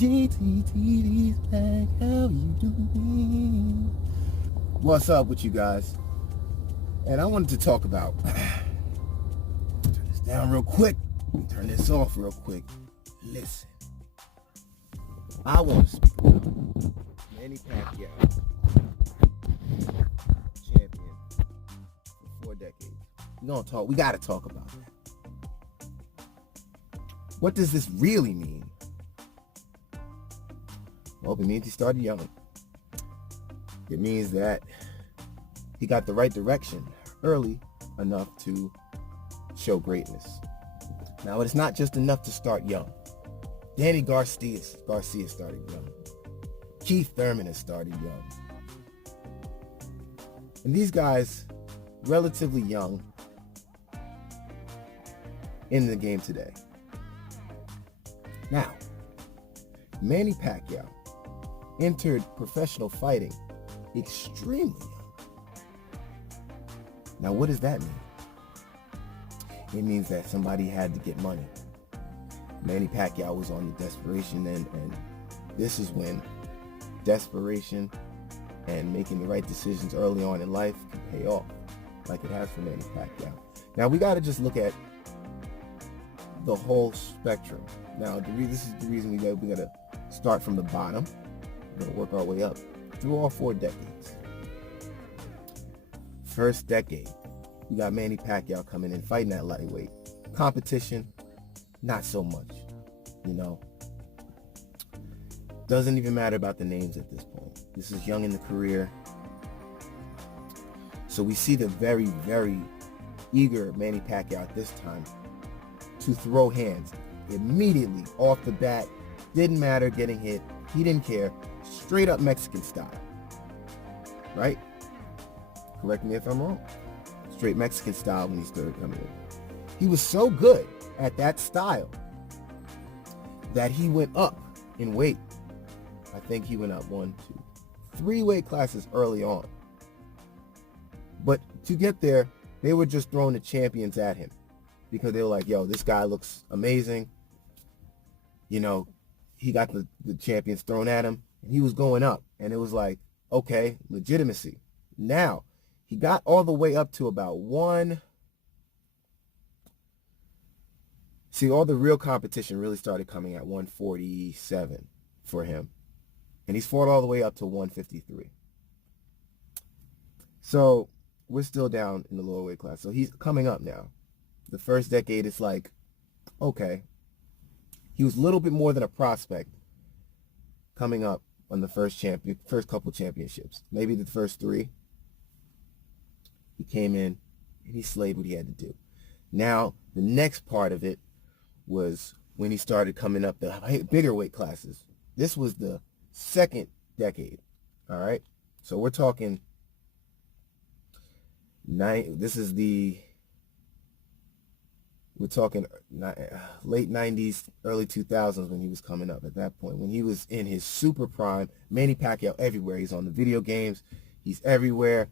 GTTV's back, how you doing? What's up with you guys? And I wanted to talk about, turn this down real quick, turn this off real quick. Listen, I want to speak about Manny Pacquiao, champion for 4 decades. We gotta talk about that. What does this really mean? Well, it means he started young. It means that he got the right direction early enough to show greatness. Now, it's not just enough to start young. Danny Garcia started young. Keith Thurman has started young. And these guys, relatively young in the game today. Now, Manny Pacquiao entered professional fighting extremely young. Now, what does that mean? It means that somebody had to get money. Manny Pacquiao was on the desperation end, and this is when desperation and making the right decisions early on in life can pay off, like it has for Manny Pacquiao. Now, we got to just look at the whole spectrum. Now, this is the reason we got to start from the bottom. We're going to work our way up through all 4 decades. First decade, we got Manny Pacquiao coming in, fighting that lightweight. Competition, not so much, Doesn't even matter about the names at this point. This is young in the career. So we see the very, very eager Manny Pacquiao at this time to throw hands immediately off the bat. Didn't matter getting hit. He didn't care. Straight up Mexican style. Right? Correct me if I'm wrong. Straight Mexican style when he started coming in. He was so good at that style that he went up in weight. I think he went up 3 weight classes early on. But to get there, they were just throwing the champions at him because they were like, yo, this guy looks amazing. He got the champions thrown at him and he was going up. And it was like, okay, legitimacy. Now, he got all the way up to about all the real competition really started coming at 147 for him. And he's fought all the way up to 153. So we're still down in the lower weight class. So he's coming up now. The first decade, it's like, okay. He was a little bit more than a prospect coming up on the first couple championships. Maybe the first 3. He came in and he slayed what he had to do. Now, the next part of it was when he started coming up the bigger weight classes. This was the second decade, all right? So we're talking late 90s, early 2000s when he was coming up at that point. When he was in his super prime, Manny Pacquiao everywhere. He's on the video games. He's everywhere.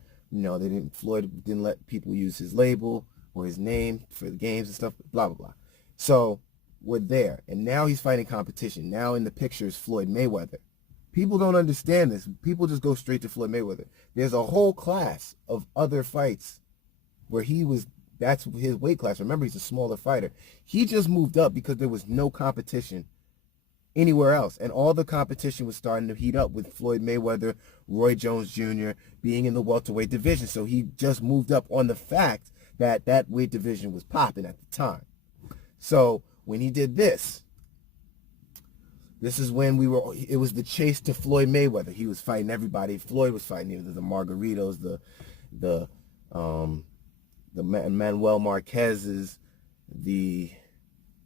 Floyd didn't let people use his label or his name for the games and stuff, blah, blah, blah. So we're there. And now he's fighting competition. Now in the picture is Floyd Mayweather. People don't understand this. People just go straight to Floyd Mayweather. There's a whole class of other fights where that's his weight class. Remember, he's a smaller fighter. He just moved up because there was no competition anywhere else. And all the competition was starting to heat up with Floyd Mayweather, Roy Jones Jr. being in the welterweight division. So he just moved up on the fact that that weight division was popping at the time. So when he did this is when it was the chase to Floyd Mayweather. He was fighting everybody. Floyd was fighting either the Margaritos, the Manuel Marquez's, he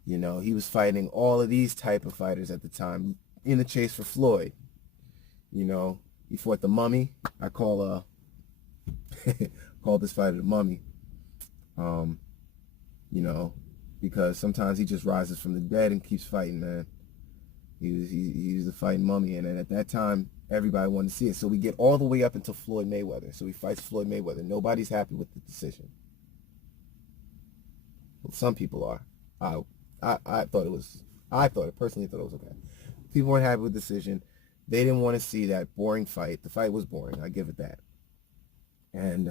was fighting all of these type of fighters at the time in the chase for Floyd. He fought the Mummy. I call this fighter the Mummy. Because sometimes he just rises from the dead and keeps fighting, man. He was a fighting mummy, and then at that time, everybody wanted to see it. So we get all the way up until Floyd Mayweather. So he fights Floyd Mayweather. Nobody's happy with the decision. Well, some people are. I personally thought it was okay. People weren't happy with the decision. They didn't want to see that boring fight. The fight was boring. I give it that. And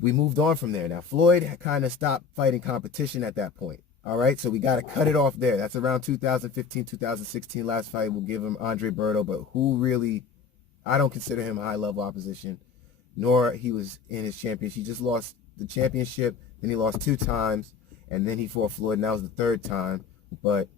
we moved on from there. Now, Floyd had kind of stopped fighting competition at that point. All right, so we got to cut it off there. That's around 2015, 2016. Last fight, we'll give him Andre Berto, but who really, I don't consider him high-level opposition, nor he was in his championship. He just lost the championship, then he lost 2 times, and then he fought Floyd, and that was the 3rd time. But,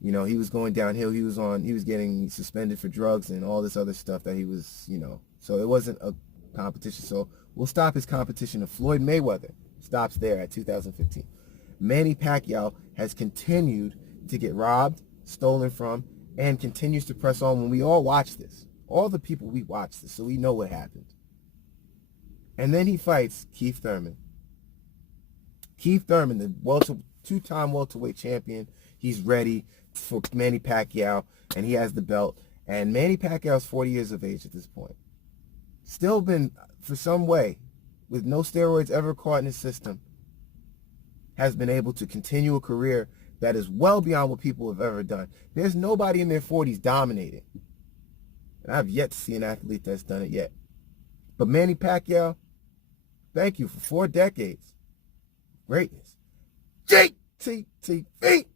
you know, he was going downhill. He was getting suspended for drugs and all this other stuff that he was, you know. So it wasn't a competition. So we'll stop his competition. And Floyd Mayweather stops there at 2015. Manny Pacquiao has continued to get robbed, stolen from, and continues to press on. When we all watch this, all the people, we watch this, so we know what happened. And then he fights Keith Thurman. Keith Thurman, the 2-time welterweight champion, he's ready for Manny Pacquiao, and he has the belt. And Manny Pacquiao's 40 years of age at this point. Still been, for some way, with no steroids ever caught in his system, has been able to continue a career that is well beyond what people have ever done. There's nobody in their 40s dominating. And I've yet to see an athlete that's done it yet. But Manny Pacquiao, thank you for 4 decades. Greatness. GTTV.